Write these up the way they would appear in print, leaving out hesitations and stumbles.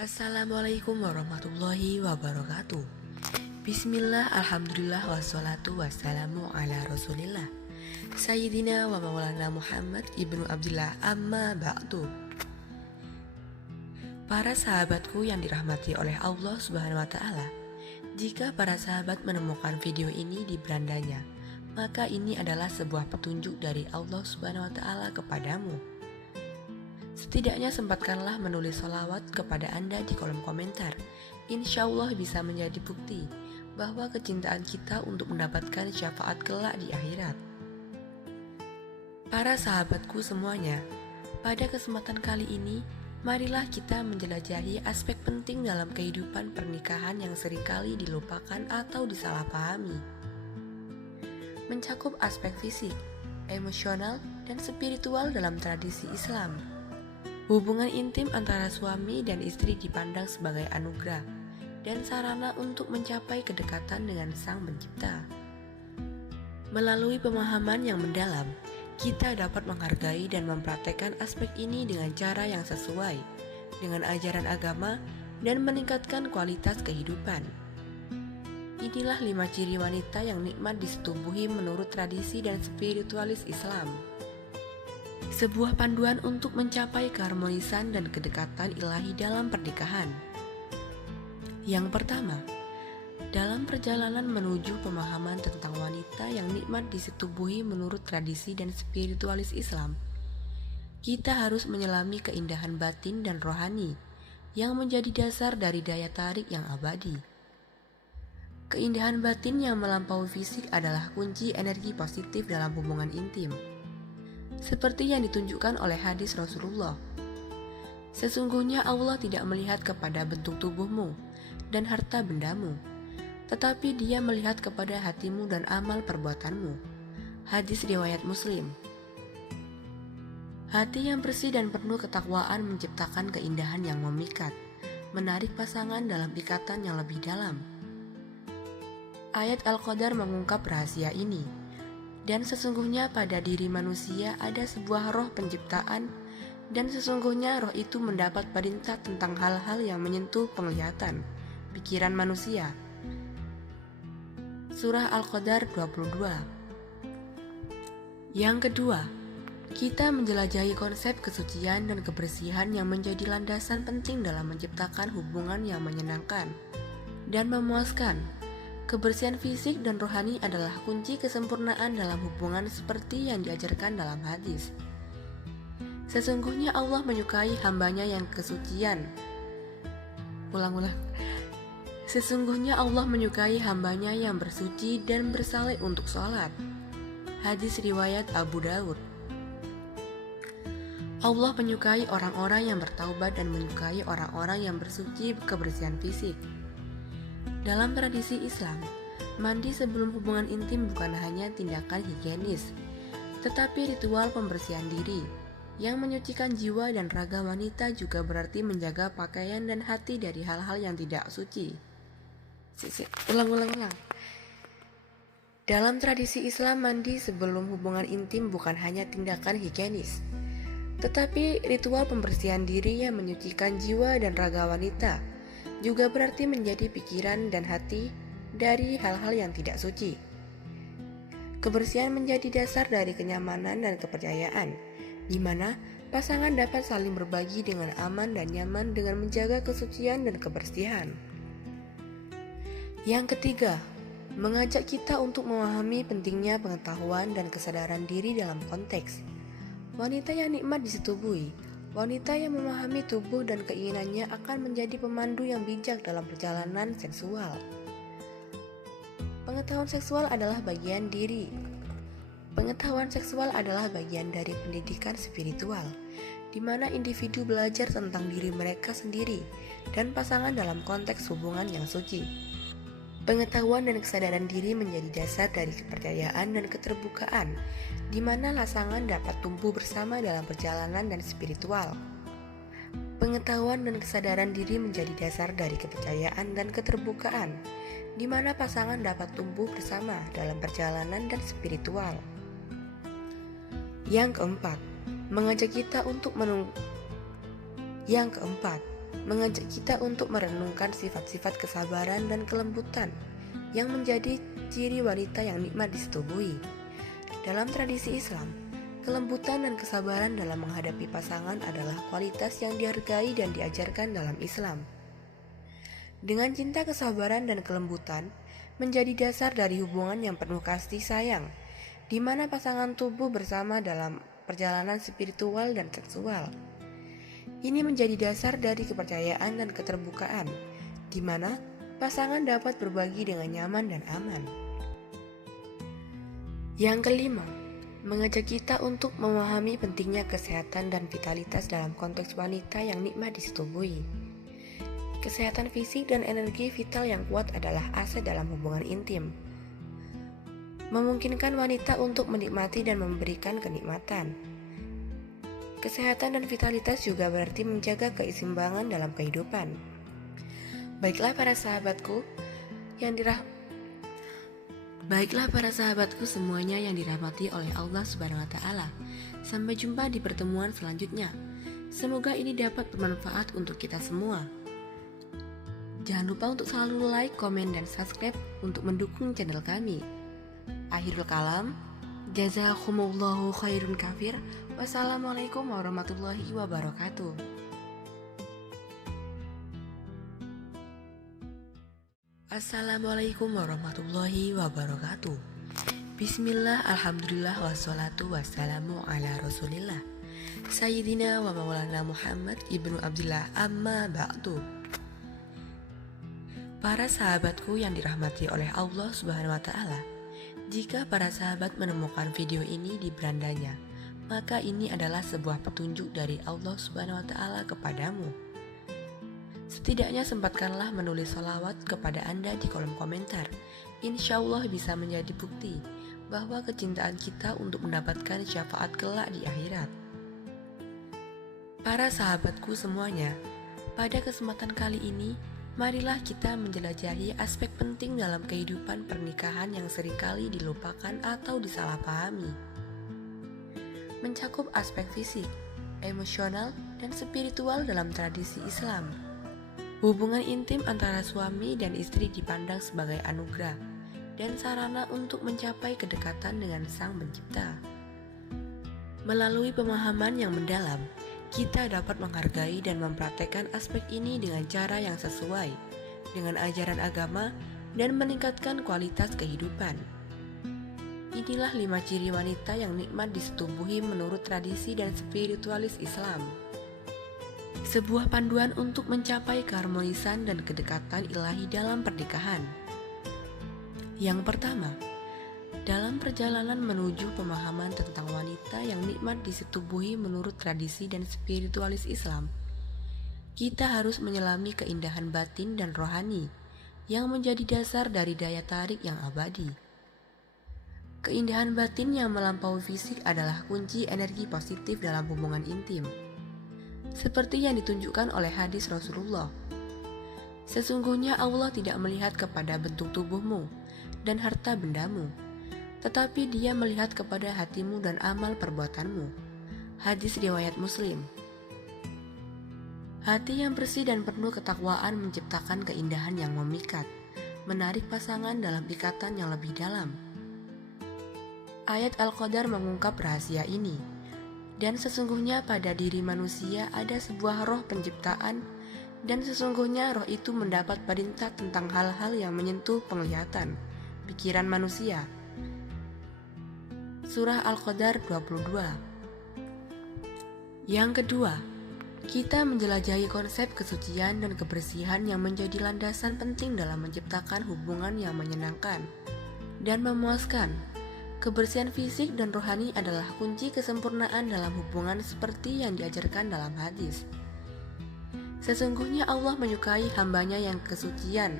Assalamualaikum warahmatullahi wabarakatuh. Bismillah, alhamdulillah, wassalatu wassalamu ala rasulillah Sayyidina wa maulana Muhammad ibnu Abdillah, amma ba'du. Para sahabatku yang dirahmati oleh Allah subhanahu wa ta'ala, jika para sahabat menemukan video ini di berandanya, maka ini adalah sebuah petunjuk dari Allah subhanahu wa ta'ala kepadamu. Setidaknya sempatkanlah menulis sholawat kepada Anda di kolom komentar. Insya Allah bisa menjadi bukti bahwa kecintaan kita untuk mendapatkan syafaat kelak di akhirat. Para sahabatku semuanya, pada kesempatan kali ini, marilah kita menjelajahi aspek penting dalam kehidupan pernikahan yang seringkali dilupakan atau disalahpahami. Mencakup aspek fisik, emosional, dan spiritual dalam tradisi Islam. Hubungan intim antara suami dan istri dipandang sebagai anugerah dan sarana untuk mencapai kedekatan dengan Sang Pencipta. Melalui pemahaman yang mendalam, kita dapat menghargai dan mempraktekkan aspek ini dengan cara yang sesuai dengan ajaran agama dan meningkatkan kualitas kehidupan. Inilah 5 ciri wanita yang nikmat disetubuhi menurut tradisi dan spiritualis Islam. Sebuah panduan untuk mencapai keharmonisan dan kedekatan ilahi dalam pernikahan. Yang pertama, dalam perjalanan menuju pemahaman tentang wanita yang nikmat disetubuhi menurut tradisi dan spiritualis Islam, kita harus menyelami keindahan batin dan rohani yang menjadi dasar dari daya tarik yang abadi. Keindahan batin yang melampaui fisik adalah kunci energi positif dalam hubungan intim. Seperti yang ditunjukkan oleh hadis Rasulullah. Sesungguhnya Allah tidak melihat kepada bentuk tubuhmu dan harta bendamu, tetapi Dia melihat kepada hatimu dan amal perbuatanmu. Hadis riwayat Muslim. Hati yang bersih dan penuh ketakwaan menciptakan keindahan yang memikat, menarik pasangan dalam ikatan yang lebih dalam. Ayat Al-Qadar mengungkap rahasia ini. Dan sesungguhnya pada diri manusia ada sebuah roh penciptaan, dan sesungguhnya roh itu mendapat perintah tentang hal-hal yang menyentuh penglihatan, pikiran manusia. Surah Al-Qadar 22. Yang kedua, kita menjelajahi konsep kesucian dan kebersihan yang menjadi landasan penting dalam menciptakan hubungan yang menyenangkan dan memuaskan. Kebersihan fisik dan rohani adalah kunci kesempurnaan dalam hubungan seperti yang diajarkan dalam hadis. Sesungguhnya Allah menyukai hambanya yang kesucian. Sesungguhnya Allah menyukai hambanya yang bersuci dan bersaleh untuk sholat. Hadis riwayat Abu Daud. Allah menyukai orang-orang yang bertaubat dan menyukai orang-orang yang bersuci kebersihan fisik. Dalam tradisi Islam, mandi sebelum hubungan intim bukan hanya tindakan higienis, tetapi ritual pembersihan diri yang menyucikan jiwa dan raga wanita juga berarti menjaga pakaian dan hati dari hal-hal yang tidak suci. Ulang. Dalam tradisi Islam, mandi sebelum hubungan intim bukan hanya tindakan higienis, tetapi ritual pembersihan diri yang menyucikan jiwa dan raga wanita juga berarti menjadi pikiran dan hati dari hal-hal yang tidak suci. Kebersihan menjadi dasar dari kenyamanan dan kepercayaan, di mana pasangan dapat saling berbagi dengan aman dan nyaman dengan menjaga kesucian dan kebersihan. Yang ketiga, mengajak kita untuk memahami pentingnya pengetahuan dan kesadaran diri dalam konteks. Wanita yang nikmat disetubuhi. Wanita yang memahami tubuh dan keinginannya akan menjadi pemandu yang bijak dalam perjalanan seksual. Pengetahuan seksual adalah bagian dari pendidikan spiritual, di mana individu belajar tentang diri mereka sendiri dan pasangan dalam konteks hubungan yang suci. Pengetahuan dan kesadaran diri menjadi dasar dari kepercayaan dan keterbukaan, di mana pasangan dapat tumbuh bersama dalam perjalanan dan spiritual. Pengetahuan dan kesadaran diri menjadi dasar dari kepercayaan dan keterbukaan, di mana pasangan dapat tumbuh bersama dalam perjalanan dan spiritual. Yang keempat, mengajak kita untuk Yang keempat, mengajak kita untuk merenungkan sifat-sifat kesabaran dan kelembutan yang menjadi ciri wanita yang nikmat disetubui. Dalam tradisi Islam, kelembutan dan kesabaran dalam menghadapi pasangan adalah kualitas yang dihargai dan diajarkan dalam Islam. Dengan cinta, kesabaran, dan kelembutan menjadi dasar dari hubungan yang penuh kasih sayang, di mana pasangan tubuh bersama dalam perjalanan spiritual dan seksual. Ini menjadi dasar dari kepercayaan dan keterbukaan, di mana pasangan dapat berbagi dengan nyaman dan aman. Yang kelima, mengajak kita untuk memahami pentingnya kesehatan dan vitalitas dalam konteks wanita yang nikmat disetubui. Kesehatan fisik dan energi vital yang kuat adalah aset dalam hubungan intim, memungkinkan wanita untuk menikmati dan memberikan kenikmatan. Kesehatan dan vitalitas juga berarti menjaga keseimbangan dalam kehidupan. Baiklah para sahabatku semuanya yang dirahmati oleh Allah Subhanahu wa taala. Sampai jumpa di pertemuan selanjutnya. Semoga ini dapat bermanfaat untuk kita semua. Jangan lupa untuk selalu like, komen, dan subscribe untuk mendukung channel kami. Akhirul kalam, jazakumullahu khairun kafir. Wassalamualaikum warahmatullahi wabarakatuh. Assalamualaikum warahmatullahi wabarakatuh. Bismillah, alhamdulillah, wassalatu wassalamu ala rasulillah Sayyidina wa maulana Muhammad ibnu Abdillah, amma ba'du. Para sahabatku yang dirahmati oleh Allah Subhanahu wa ta'ala, jika para sahabat menemukan video ini di berandanya, maka ini adalah sebuah petunjuk dari Allah Subhanahu wa ta'ala kepadamu. Setidaknya sempatkanlah menulis sholawat kepada Anda di kolom komentar. Insya Allah bisa menjadi bukti bahwa kecintaan kita untuk mendapatkan syafaat kelak di akhirat. Para sahabatku semuanya, pada kesempatan kali ini, marilah kita menjelajahi aspek penting dalam kehidupan pernikahan yang seringkali dilupakan atau disalahpahami. Mencakup aspek fisik, emosional, dan spiritual dalam tradisi Islam. Hubungan intim antara suami dan istri dipandang sebagai anugerah dan sarana untuk mencapai kedekatan dengan Sang Pencipta. Melalui pemahaman yang mendalam, kita dapat menghargai dan mempraktekkan aspek ini dengan cara yang sesuai dengan ajaran agama dan meningkatkan kualitas kehidupan. Inilah 5 ciri wanita yang nikmat disetubuhi menurut tradisi dan spiritualis Islam. Sebuah panduan untuk mencapai keharmonisan dan kedekatan ilahi dalam pernikahan. Yang pertama, dalam perjalanan menuju pemahaman tentang wanita yang nikmat disetubuhi menurut tradisi dan spiritualis Islam, kita harus menyelami keindahan batin dan rohani yang menjadi dasar dari daya tarik yang abadi. Keindahan batin yang melampaui fisik adalah kunci energi positif dalam hubungan intim. Seperti yang ditunjukkan oleh hadis Rasulullah. Sesungguhnya Allah tidak melihat kepada bentuk tubuhmu dan harta bendamu, tetapi Dia melihat kepada hatimu dan amal perbuatanmu. Hadis riwayat Muslim. Hati yang bersih dan penuh ketakwaan menciptakan keindahan yang memikat, menarik pasangan dalam ikatan yang lebih dalam. Ayat Al-Qadar mengungkap rahasia ini. Dan sesungguhnya pada diri manusia ada sebuah roh penciptaan, dan sesungguhnya roh itu mendapat perintah tentang hal-hal yang menyentuh penglihatan, pikiran manusia. Surah Al-Qadar 22. Yang kedua, kita menjelajahi konsep kesucian dan kebersihan yang menjadi landasan penting dalam menciptakan hubungan yang menyenangkan dan memuaskan. Kebersihan fisik dan rohani adalah kunci kesempurnaan dalam hubungan seperti yang diajarkan dalam hadis. Sesungguhnya Allah menyukai hambanya yang kesucian.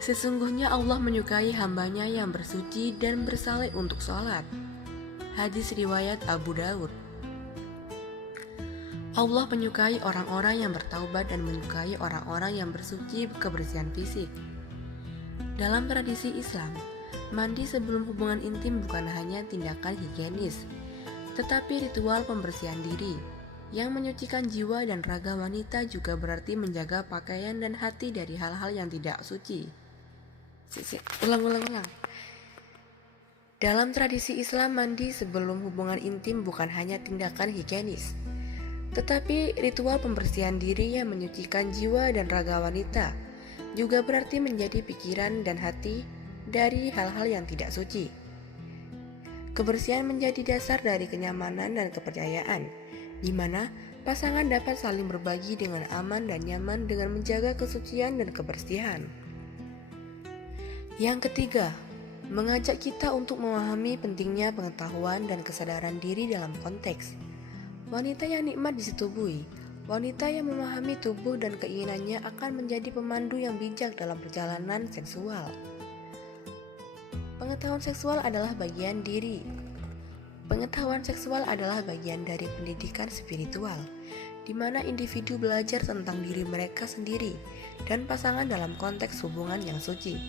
Sesungguhnya Allah menyukai hambanya yang bersuci dan bersaleh untuk sholat. Hadis riwayat Abu Daud. Allah menyukai orang-orang yang bertaubat dan menyukai orang-orang yang bersuci kebersihan fisik. Dalam tradisi Islam, mandi sebelum hubungan intim bukan hanya tindakan higienis, tetapi ritual pembersihan diri. Yang menyucikan jiwa dan raga wanita juga berarti menjaga pakaian dan hati dari hal-hal yang tidak suci. Ulang. Dalam tradisi Islam, mandi sebelum hubungan intim bukan hanya tindakan higienis, tetapi ritual pembersihan diri yang menyucikan jiwa dan raga wanita juga berarti menjadi pikiran dan hati dari hal-hal yang tidak suci. Kebersihan menjadi dasar dari kenyamanan dan kepercayaan, di mana pasangan dapat saling berbagi dengan aman dan nyaman dengan menjaga kesucian dan kebersihan. Yang ketiga, mengajak kita untuk memahami pentingnya pengetahuan dan kesadaran diri dalam konteks. Wanita yang nikmat disetubui, wanita yang memahami tubuh dan keinginannya akan menjadi pemandu yang bijak dalam perjalanan seksual. Pengetahuan seksual adalah bagian diri. Pengetahuan seksual adalah bagian dari pendidikan spiritual, di mana individu belajar tentang diri mereka sendiri dan pasangan dalam konteks hubungan yang suci.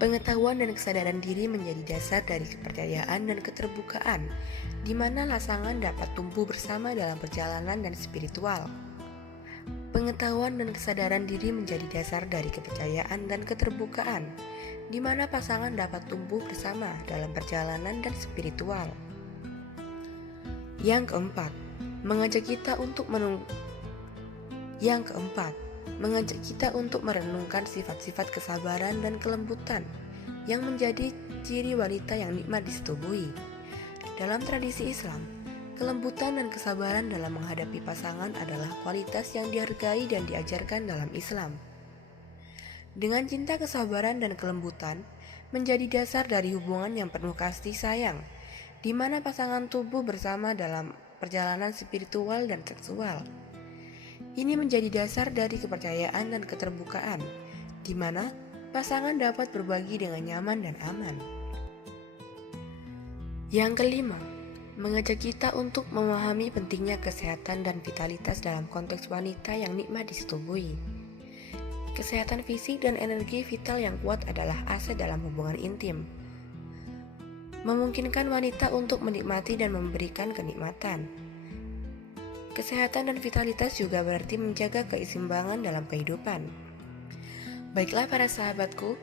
Pengetahuan dan kesadaran diri menjadi dasar dari kepercayaan dan keterbukaan, di mana pasangan dapat tumbuh bersama dalam perjalanan dan spiritual. Pengetahuan dan kesadaran diri menjadi dasar dari kepercayaan dan keterbukaan, di mana pasangan dapat tumbuh bersama dalam perjalanan dan spiritual. Yang keempat, mengajak kita untuk merenungkan sifat-sifat kesabaran dan kelembutan yang menjadi ciri wanita yang nikmat disetubui. Dalam tradisi Islam, kelembutan dan kesabaran dalam menghadapi pasangan adalah kualitas yang dihargai dan diajarkan dalam Islam. Dengan cinta, kesabaran, dan kelembutan menjadi dasar dari hubungan yang penuh kasih sayang, di mana pasangan tumbuh bersama dalam perjalanan spiritual dan seksual. Ini menjadi dasar dari kepercayaan dan keterbukaan, di mana pasangan dapat berbagi dengan nyaman dan aman. Yang kelima, mengajak kita untuk memahami pentingnya kesehatan dan vitalitas dalam konteks wanita yang nikmat disetubui. Kesehatan fisik dan energi vital yang kuat adalah aset dalam hubungan intim. Memungkinkan wanita untuk menikmati dan memberikan kenikmatan. Kesehatan dan vitalitas juga berarti menjaga keseimbangan dalam kehidupan. Baiklah para sahabatku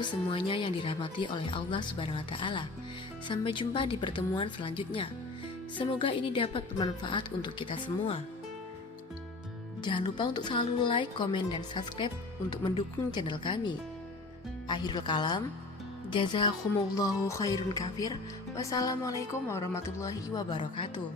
semuanya yang dirahmati oleh Allah Subhanahu wa taala. Sampai jumpa di pertemuan selanjutnya. Semoga ini dapat bermanfaat untuk kita semua. Jangan lupa untuk selalu like, komen, dan subscribe untuk mendukung channel kami. Akhirul kalam, jazakumullahu khairun kafir. Wassalamualaikum warahmatullahi wabarakatuh.